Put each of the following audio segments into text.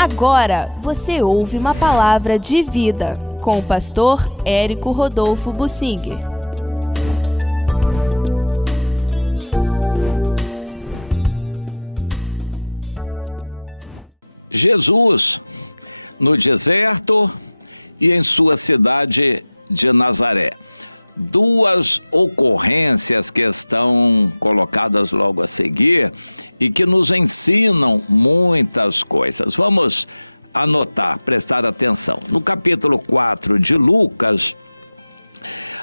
Agora você ouve uma palavra de vida com o pastor Érico Rodolfo Bussinger. Jesus no deserto e em sua cidade de Nazaré. Duas ocorrências que estão colocadas logo a seguir e que nos ensinam muitas coisas. Vamos anotar, prestar atenção. No capítulo 4 de Lucas,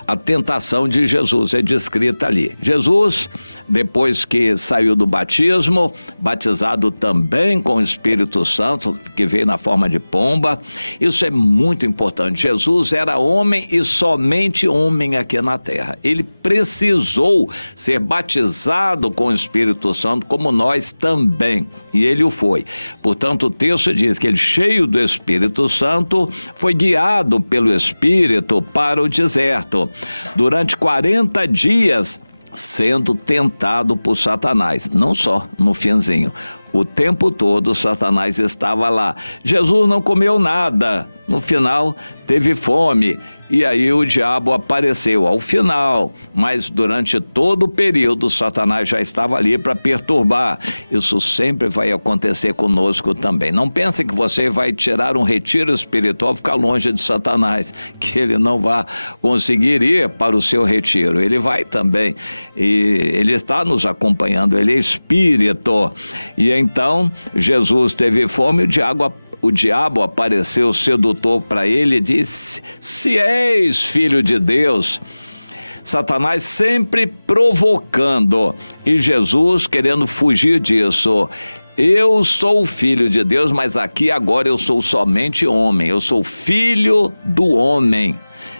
a tentação de Jesus é descrita ali. Jesus, depois que saiu do batismo, batizado também com o Espírito Santo, que veio na forma de pomba. Isso é muito importante. Jesus era homem e somente homem aqui na terra. Ele precisou ser batizado com o Espírito Santo, como nós também. E ele o foi. Portanto, o texto diz que ele, cheio do Espírito Santo, foi guiado pelo Espírito para o deserto. Durante 40 dias, sendo tentado por Satanás. Não só no finzinho. O tempo todo Satanás estava lá. Jesus não comeu nada. No final, teve fome. E aí o diabo apareceu ao final. Mas durante todo o período, Satanás já estava ali para perturbar. Isso sempre vai acontecer conosco também. Não pense que você vai tirar um retiro espiritual, ficar longe de Satanás, que ele não vai conseguir ir para o seu retiro. Ele vai também. E ele está nos acompanhando. Ele é espírito. E então, Jesus teve fome, o diabo apareceu sedutor para ele e disse: se és filho de Deus. Satanás sempre provocando e Jesus querendo fugir disso. Eu sou filho de Deus, mas aqui agora eu sou somente homem, eu sou filho do homem.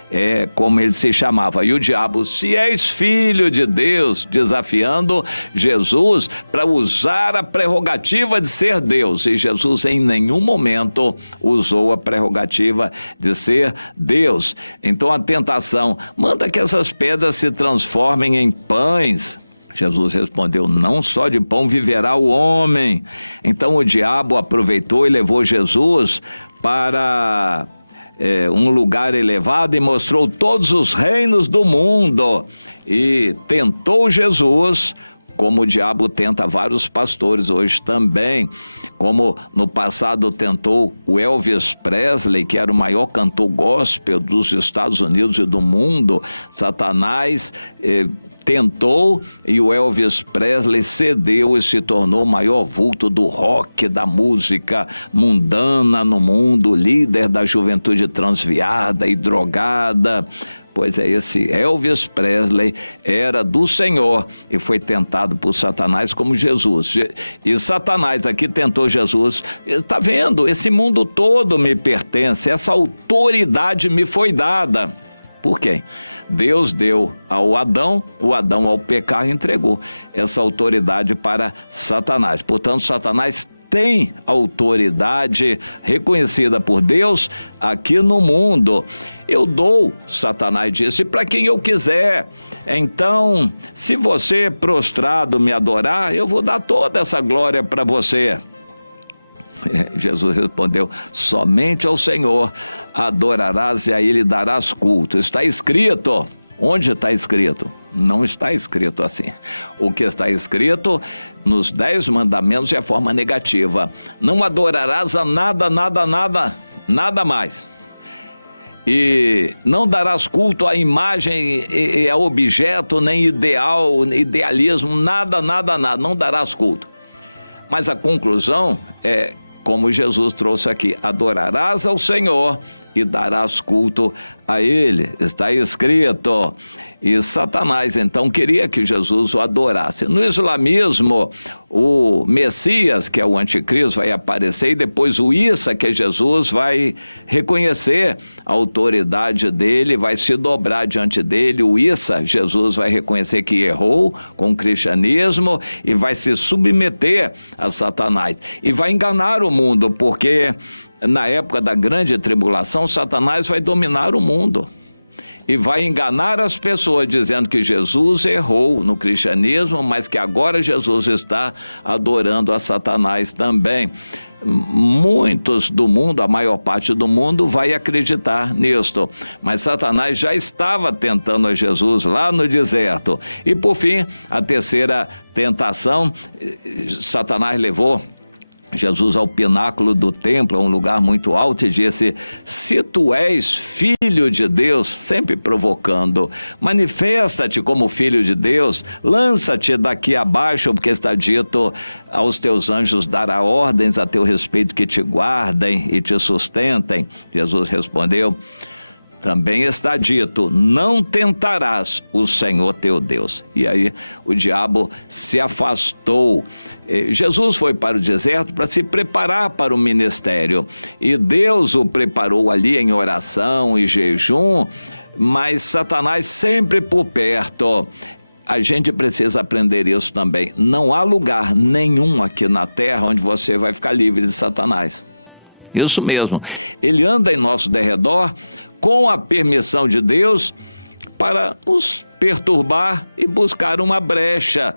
É como ele se chamava. E o diabo, se és filho de Deus, desafiando Jesus para usar a prerrogativa de ser Deus. E Jesus em nenhum momento usou a prerrogativa de ser Deus. Então a tentação, manda que essas pedras se transformem em pães. Jesus respondeu: não só de pão viverá o homem. Então o diabo aproveitou e levou Jesus para um lugar elevado e mostrou todos os reinos do mundo e tentou Jesus, como o diabo tenta vários pastores hoje também, como no passado tentou o Elvis Presley, que era o maior cantor gospel dos Estados Unidos e do mundo. Satanás tentou e o Elvis Presley cedeu e se tornou o maior vulto do rock, da música mundana no mundo, líder da juventude transviada e drogada. Pois é, esse Elvis Presley era do Senhor e foi tentado por Satanás como Jesus. E Satanás aqui tentou Jesus. Está vendo? Esse mundo todo me pertence, essa autoridade me foi dada. Por quem? Deus deu ao Adão, o Adão ao pecar entregou essa autoridade para Satanás. Portanto, Satanás tem autoridade reconhecida por Deus aqui no mundo. Eu dou, Satanás disse, para quem eu quiser. Então, se você prostrado me adorar, eu vou dar toda essa glória para você. Jesus respondeu: somente ao Senhor adorarás e a Ele darás culto. Está escrito. Onde está escrito? Não está escrito assim. O que está escrito nos 10 mandamentos é a forma negativa. Não adorarás a nada mais. E não darás culto à imagem e a objeto, nem idealismo, nada. Não darás culto. Mas a conclusão é, como Jesus trouxe aqui: adorarás ao Senhor e darás culto a Ele. Está escrito. E Satanás, então, queria que Jesus o adorasse. No islamismo, o Messias, que é o anticristo, vai aparecer, e depois o Issa, que é Jesus, vai reconhecer a autoridade dele, vai se dobrar diante dele. O Issa, Jesus, vai reconhecer que errou com o cristianismo e vai se submeter a Satanás. E vai enganar o mundo, porque na época da grande tribulação, Satanás vai dominar o mundo. e vai enganar as pessoas dizendo que Jesus errou no cristianismo, mas que agora Jesus está adorando a Satanás também. Muitos do mundo, a maior parte do mundo, vai acreditar nisto, mas Satanás já estava tentando a Jesus lá no deserto. E por fim, a terceira tentação, Satanás levou Jesus ao pináculo do templo, a um lugar muito alto, e disse: se tu és filho de Deus, sempre provocando, manifesta-te como filho de Deus, lança-te daqui abaixo, porque está dito: aos teus anjos dará ordens a teu respeito que te guardem e te sustentem. Jesus respondeu: também está dito, não tentarás o Senhor teu Deus. E aí o diabo se afastou. Jesus foi para o deserto para se preparar para o ministério. E Deus o preparou ali em oração e jejum, mas Satanás sempre por perto. A gente precisa aprender isso também. Não há lugar nenhum aqui na terra onde você vai ficar livre de Satanás. Isso mesmo. Ele anda em nosso derredor com a permissão de Deus para nos perturbar e buscar uma brecha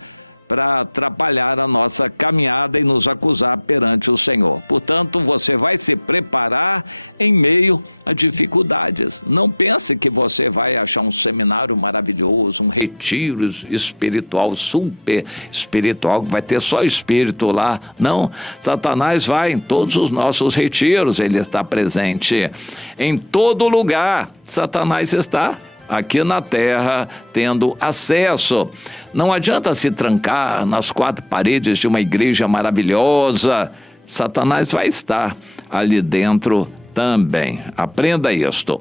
para atrapalhar a nossa caminhada e nos acusar perante o Senhor. Portanto, você vai se preparar em meio a dificuldades. Não pense que você vai achar um seminário maravilhoso, um retiro espiritual, super espiritual, que vai ter só espírito lá. Não, Satanás vai em todos os nossos retiros, ele está presente. Em todo lugar, Satanás está aqui na terra, tendo acesso. Não adianta se trancar nas quatro paredes de uma igreja maravilhosa. Satanás vai estar ali dentro também. Aprenda isto.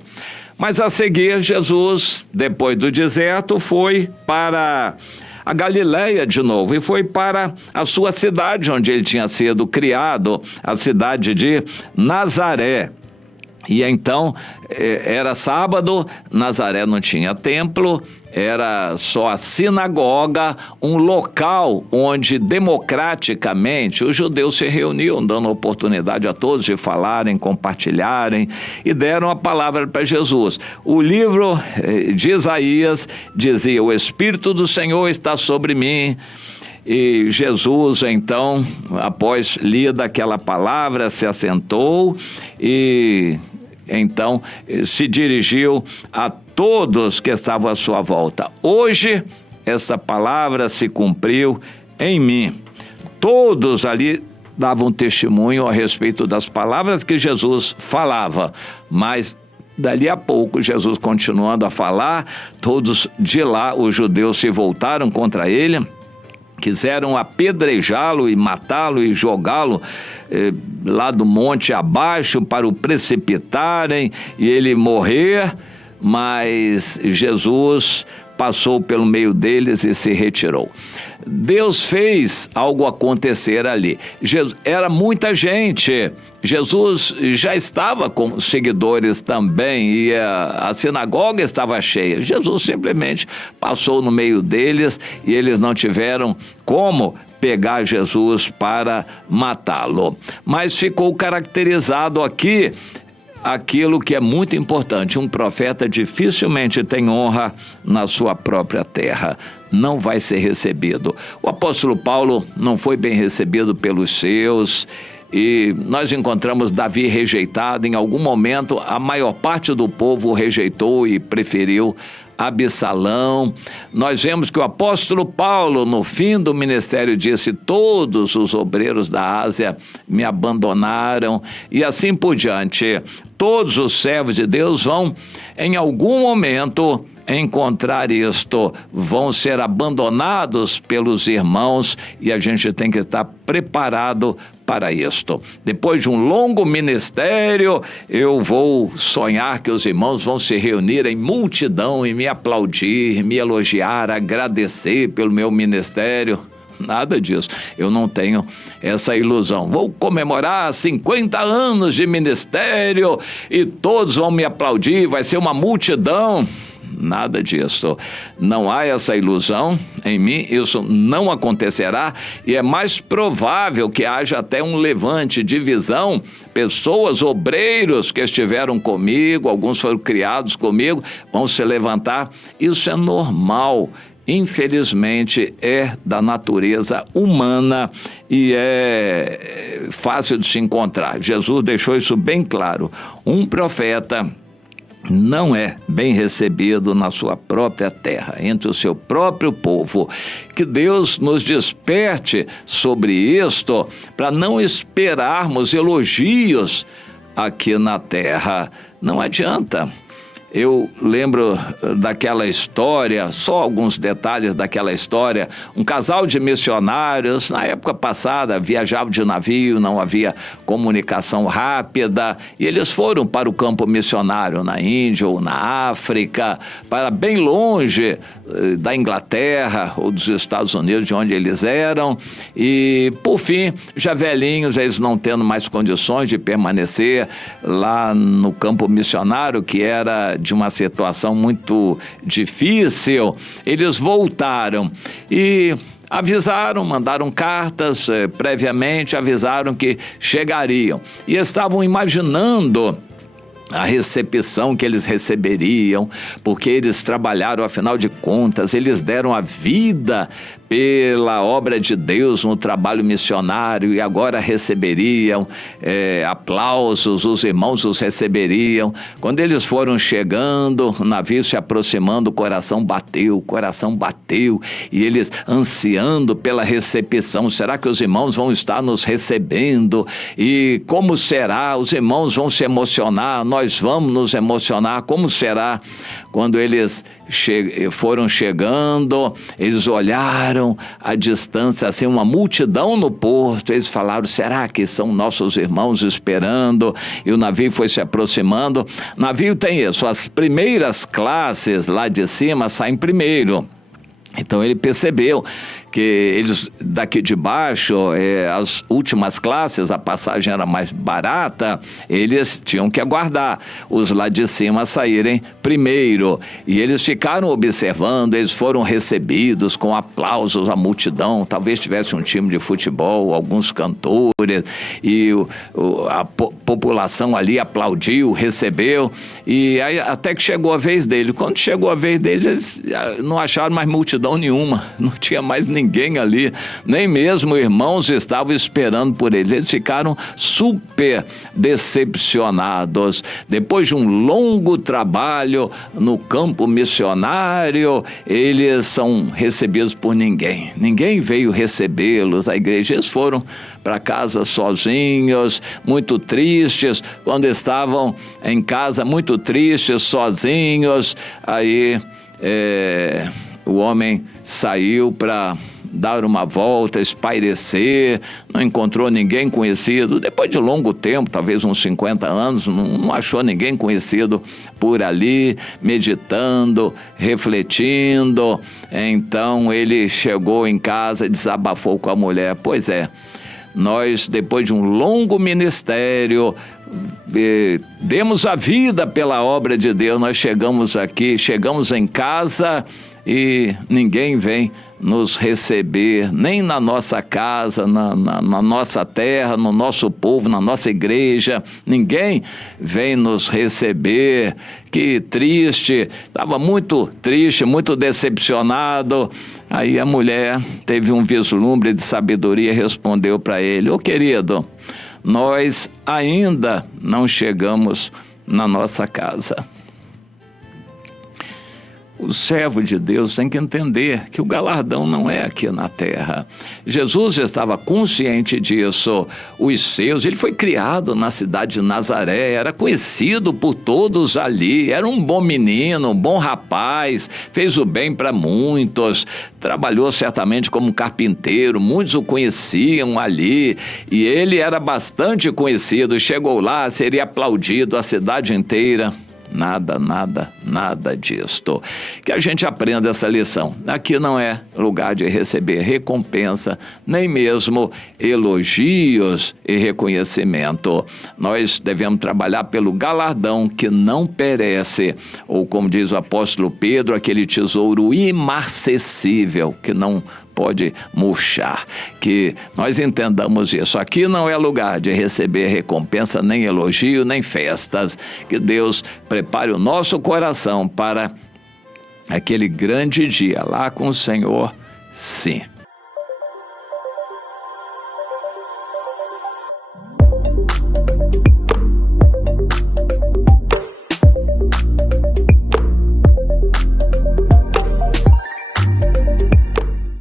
Mas a seguir, Jesus, depois do deserto, foi para a Galileia de novo, e foi para a sua cidade onde ele tinha sido criado, a cidade de Nazaré. E então, era sábado, Nazaré não tinha templo, era só a sinagoga, um local onde democraticamente os judeus se reuniam, dando oportunidade a todos de falarem, compartilharem, e deram a palavra para Jesus. O livro de Isaías dizia: o Espírito do Senhor está sobre mim. E Jesus, então, após lida aquela palavra, se assentou e então se dirigiu a todos que estavam à sua volta. Hoje, essa palavra se cumpriu em mim. Todos ali davam testemunho a respeito das palavras que Jesus falava, mas dali a pouco, Jesus continuando a falar, todos de lá, os judeus se voltaram contra ele, quiseram apedrejá-lo e matá-lo e jogá-lo lá do monte abaixo para o precipitarem e ele morrer, mas Jesus passou pelo meio deles e se retirou. Deus fez algo acontecer ali. Era muita gente. Jesus já estava com seguidores também e a sinagoga estava cheia. Jesus simplesmente passou no meio deles e eles não tiveram como pegar Jesus para matá-lo. Mas ficou caracterizado aqui aquilo que é muito importante: um profeta dificilmente tem honra na sua própria terra, não vai ser recebido. O apóstolo Paulo não foi bem recebido pelos seus, e nós encontramos Davi rejeitado. Em algum momento a maior parte do povo o rejeitou e preferiu Absalão. Nós vemos que o apóstolo Paulo, no fim do ministério, disse: todos os obreiros da Ásia me abandonaram, e assim por diante. Todos os servos de Deus vão, em algum momento, encontrar isto, vão ser abandonados pelos irmãos, e a gente tem que estar preparado para isto. Depois de um longo ministério, eu vou sonhar que os irmãos vão se reunir em multidão e me aplaudir, me elogiar, agradecer pelo meu ministério. Nada disso, eu não tenho essa ilusão. Vou comemorar 50 anos de ministério e todos vão me aplaudir, vai ser uma multidão. nada disso. Não há essa ilusão em mim, isso não acontecerá, e é mais provável que haja até um levante, divisão, pessoas, obreiros que estiveram comigo, alguns foram criados comigo, vão se levantar. Isso é normal. Infelizmente, é da natureza humana e é fácil de se encontrar. Jesus deixou isso bem claro. Um profeta não é bem recebido na sua própria terra, entre o seu próprio povo. Que Deus nos desperte sobre isto, para não esperarmos elogios aqui na terra. Não adianta. Eu lembro daquela história, só alguns detalhes daquela história. Um casal de missionários, na época passada, viajavam de navio, não havia comunicação rápida, e eles foram para o campo missionário na Índia ou na África, para bem longe da Inglaterra ou dos Estados Unidos, de onde eles eram, e por fim, já velhinhos, eles não tendo mais condições de permanecer lá no campo missionário, que era de uma situação muito difícil, eles voltaram e avisaram, mandaram cartas previamente, avisaram que chegariam e estavam imaginando a recepção que eles receberiam, porque eles trabalharam, afinal de contas, eles deram a vida pela obra de Deus no trabalho missionário e agora receberiam aplausos, os irmãos os receberiam. Quando eles foram chegando, o navio se aproximando, o coração bateu e eles ansiando pela recepção. Será que os irmãos vão estar nos recebendo? E como será? Os irmãos vão se emocionar, nós vamos nos emocionar. Como será? Quando eles foram chegando, eles olharam à distância, assim, uma multidão no porto, eles falaram, será que são nossos irmãos esperando? E o navio foi se aproximando. O navio tem isso, as primeiras classes lá de cima saem primeiro. Então ele percebeu que eles daqui de baixo, as últimas classes, a passagem era mais barata, eles tinham que aguardar os lá de cima saírem primeiro. E eles ficaram observando, eles foram recebidos com aplausos, a multidão, talvez tivesse um time de futebol, alguns cantores, e a população ali aplaudiu, recebeu, e aí até que chegou a vez dele. Quando chegou a vez deles, eles não acharam mais multidão nenhuma, não tinha mais ninguém ali, nem mesmo irmãos estavam esperando por eles. Eles ficaram super decepcionados. Depois de um longo trabalho no campo missionário, eles são recebidos por ninguém. Ninguém veio recebê-los. A igreja, eles foram para casa sozinhos, muito tristes. Quando estavam em casa, muito tristes, sozinhos, aí o homem saiu para dar uma volta, espairecer, não encontrou ninguém conhecido. Depois de longo tempo, talvez uns 50 anos, não achou ninguém conhecido por ali, meditando, refletindo. Então ele chegou em casa e desabafou com a mulher. Pois é, nós, depois de um longo ministério, demos a vida pela obra de Deus, nós chegamos aqui, chegamos em casa e ninguém vem nos receber, nem na nossa casa, na nossa terra, no nosso povo, na nossa igreja, ninguém vem nos receber. Que triste, estava muito triste, muito decepcionado. Aí a mulher teve um vislumbre de sabedoria e respondeu para ele: ô querido, nós ainda não chegamos na nossa casa. O servo de Deus tem que entender que o galardão não é aqui na terra. Jesus estava consciente disso. Os seus, ele foi criado na cidade de Nazaré, era conhecido por todos ali, era um bom menino, um bom rapaz, fez o bem para muitos, trabalhou certamente como carpinteiro, muitos o conheciam ali, e ele era bastante conhecido. Chegou lá, seria aplaudido a cidade inteira. Nada disto. Que a gente aprenda essa lição. Aqui não é lugar de receber recompensa, nem mesmo elogios e reconhecimento. Nós devemos trabalhar pelo galardão que não perece, ou como diz o apóstolo Pedro, aquele tesouro imarcessível que não pode murchar. Que nós entendamos isso. Aqui não é lugar de receber recompensa, nem elogio, nem festas. Que Deus prepare o nosso coração para aquele grande dia lá com o Senhor, sim.